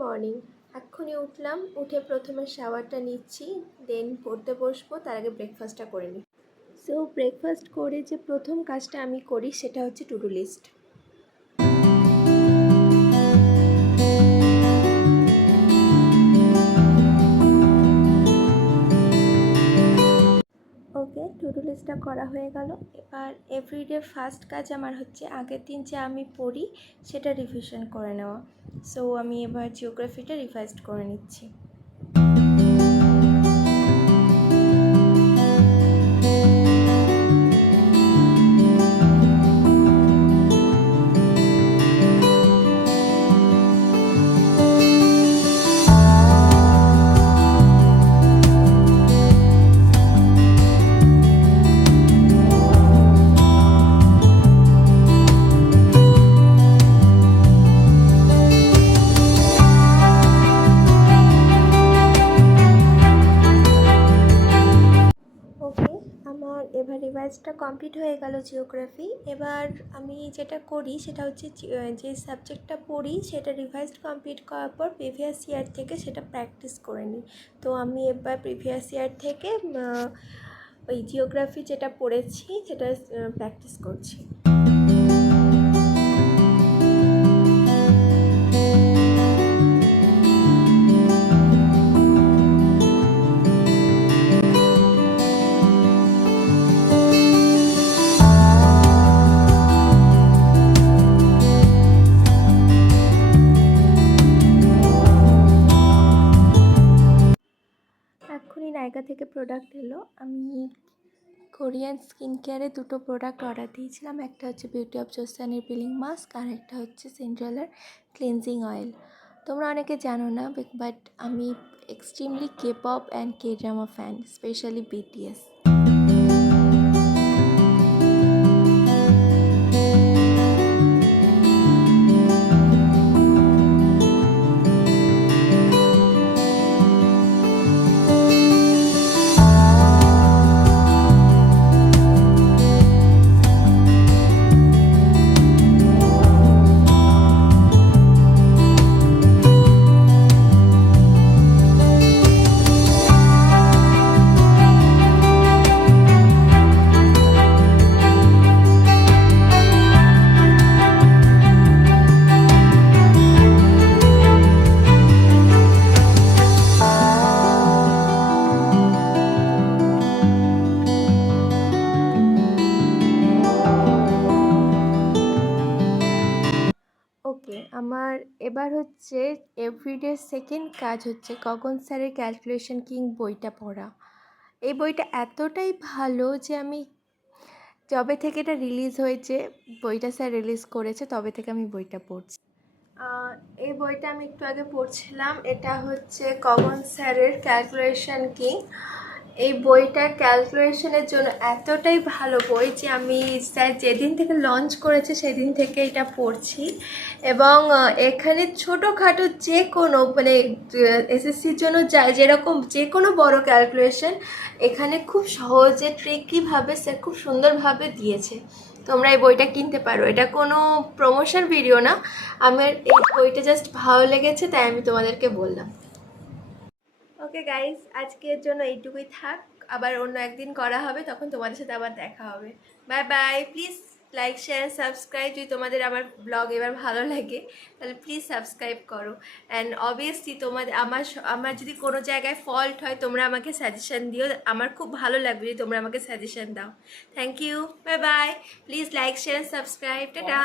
Morning. এক্ষুনি উঠলাম, উঠে প্রথমে শাওয়ারটা নিচ্ছি, দেন পড়তে বসবো। তার আগে ব্রেকফাস্টটা করে নিই। সো ব্রেকফাস্ট করে যে প্রথম কাজটা আমি করি সেটা হচ্ছে to do list. Okay, to do লিস্টটা করা হয়ে গেল। এবার এভরিডে ফার্স্ট কাজ আমার হচ্ছে আগের দিন যে আমি পড়ি সেটা রিভিশন করে নেওয়া। সো আমি এবার জিওগ্রাফিটা রিভাইজড করে নিচ্ছি। আমার এবার রিভাইজটা কমপ্লিট হয়ে গেল জিওগ্রাফি। এবার আমি যেটা করি সেটা হচ্ছে যে সাবজেক্টটা পড়ি সেটা রিভাইজড কমপ্লিট করার পর প্রিভিয়াস ইয়ার থেকে সেটা প্র্যাকটিস করে নিই। তো আমি এবার প্রিভিয়াস ইয়ার থেকে ওই জিওগ্রাফি যেটা পড়েছি সেটা প্র্যাকটিস করছি। এক্ষুনি নাইকা থেকে প্রোডাক্ট এলো। আমি কোরিয়ান স্কিন কেয়ারে দুটো প্রোডাক্ট অর্ডার দিয়েছিলাম। একটা হচ্ছে বিউটি অফ জোসানের পিলিং মাস্ক, আর একটা হচ্ছে সেন্ট্রালের ক্লিনজিং অয়েল। তোমরা অনেকে জানো না, বাট আমি extremely K pop and K drama fan, specially BTS. Okay, আমার এবার হচ্ছে এভরিডে সেকেন্ড কাজ হচ্ছে গগন স্যারের ক্যালকুলেশন কিং বইটা পড়া। এই বইটা এতটাই ভালো যে আমি যবে থেকে এটা রিলিজ হয়েছে, বইটা স্যার রিলিজ করেছে, তবে থেকে আমি বইটা পড়ছি। এই বইটা আমি একটু আগে পড়ছিলাম। এটা হচ্ছে গগন স্যারের ক্যালকুলেশন কিং। এই বইটা ক্যালকুলেশনের জন্য এতটাই ভালো বই যে আমি স্যার যেদিন থেকে লঞ্চ করেছে সেদিন থেকে এটা পড়ছি। এবং এখানে ছোটোখাটো যে কোনো মানে এসএসসির জন্য যেরকম যে কোনো বড় ক্যালকুলেশন এখানে খুব সহজে ট্রিকিভাবে স্যার খুব সুন্দরভাবে দিয়েছে। তোমরা এই বইটা কিনতে পারো। এটা কোনো প্রমোশন ভিডিও না, আমার এই বইটা জাস্ট ভালো লেগেছে তাই আমি তোমাদেরকে বললাম। ওকে গাইস, আজকের জন্য এইটুকুই থাক। আবার অন্য একদিন করা হবে, তখন তোমাদের সাথে আবার দেখা হবে। By bye. Please like share subscribe. যদি তোমাদের আমার ব্লগ এবার ভালো লাগে তাহলে প্লিজ সাবস্ক্রাইব করো। অ্যান্ড অবভিয়াসলি তোমাদের আমার যদি কোনো জায়গায় ফল্ট হয় তোমরা আমাকে সাজেশন দিও। আমার খুব ভালো লাগবে যদি তোমরা আমাকে সাজেশন দাও। Thank you, bye bye. Please like share subscribe. Tata.